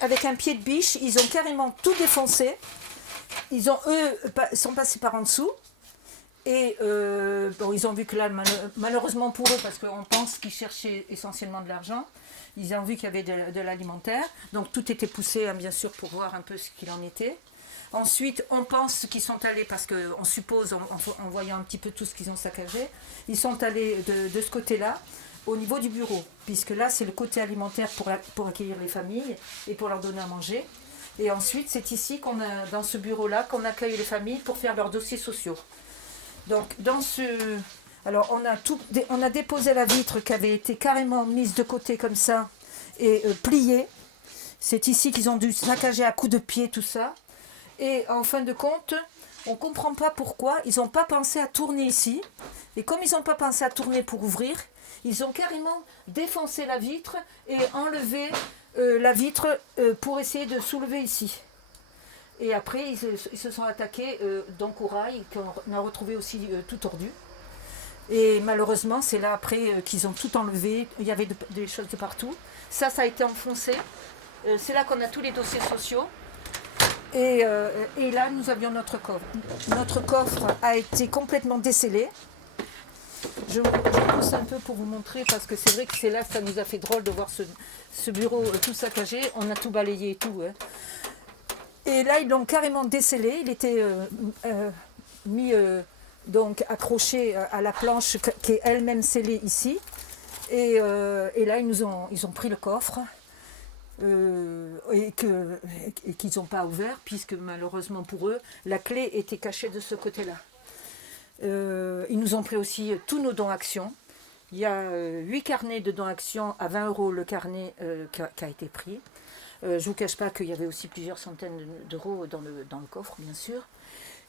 Avec un pied de biche, ils ont carrément tout défoncé. Eux sont passés par en dessous. Et bon, ils ont vu que là, malheureusement pour eux, parce qu'on pense qu'ils cherchaient essentiellement de l'argent, ils ont vu qu'il y avait de l'alimentaire. Donc tout était poussé, hein, bien sûr, pour voir un peu ce qu'il en était. Ensuite, on pense qu'ils sont allés, parce qu'on suppose, en voyant un petit peu tout ce qu'ils ont saccagé, ils sont allés de ce côté-là, au niveau du bureau. Puisque là, c'est le côté alimentaire pour accueillir les familles et pour leur donner à manger. Et ensuite, c'est ici, dans ce bureau-là, qu'on accueille les familles pour faire leurs dossiers sociaux. Donc, alors on a déposé la vitre qui avait été carrément mise de côté comme ça et pliée. C'est ici qu'ils ont dû saccager à coups de pied tout ça. Et en fin de compte, on ne comprend pas pourquoi. Ils n'ont pas pensé à tourner ici. Et comme ils n'ont pas pensé à tourner pour ouvrir, ils ont carrément défoncé la vitre et enlevé la vitre pour essayer de soulever ici. Et après, ils se sont attaqués donc au rail, qu'on a retrouvé aussi tout tordu. Et malheureusement, c'est là après qu'ils ont tout enlevé. Il y avait des choses de partout. Ça a été enfoncé. C'est là qu'on a tous les dossiers sociaux. Et là, nous avions notre coffre. Notre coffre a été complètement décellé. Je pousse un peu pour vous montrer parce que c'est vrai que c'est là que ça nous a fait drôle de voir ce bureau tout saccagé. On a tout balayé et tout. Hein. Et là, ils l'ont carrément décellé. Il était mis donc accroché à la planche qui est elle-même scellée ici. Et là, ils ont pris le coffre et qu'ils n'ont pas ouvert puisque malheureusement pour eux, la clé était cachée de ce côté-là. Ils nous ont pris aussi tous nos dons actions. Il y a 8 carnets de dons actions à 20 € le carnet qui a été pris. Je ne vous cache pas qu'il y avait aussi plusieurs centaines d'euros dans le coffre, bien sûr.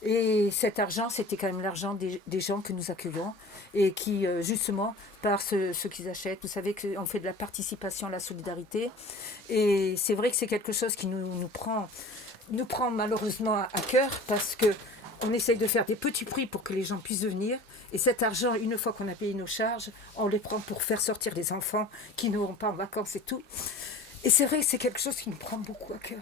Et cet argent, c'était quand même l'argent des gens que nous accueillons et qui, justement, par ce qu'ils achètent, vous savez qu'on fait de la participation à la solidarité. Et c'est vrai que c'est quelque chose qui nous prend malheureusement à cœur parce qu'on essaye de faire des petits prix pour que les gens puissent venir. Et cet argent, une fois qu'on a payé nos charges, on les prend pour faire sortir les enfants qui ne vont pas en vacances et tout. Et c'est vrai que c'est quelque chose qui nous prend beaucoup à cœur.